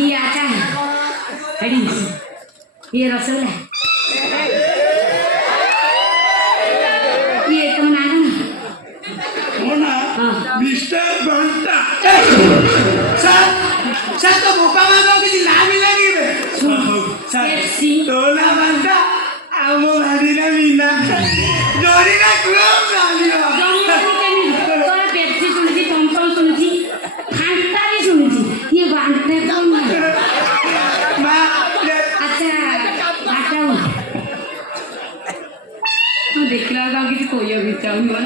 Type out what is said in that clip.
ये आचार हरी ये रसगुल्ला ये तुम नाना मिस्टर बंटा सर सर तो भूखा मांगो किसी ना मिलेगी बे सर तो ना बंटा आमो भाभी ना मीना जोड़ी ना क्लोज जानियो तोरा पेप्सी सुनती टमटम सुनती फांटा भी सुनती ये बांटते कौन माँ अच्छा बांटा हूँ तो देख रहा था कि कोई अभी चाहूँगा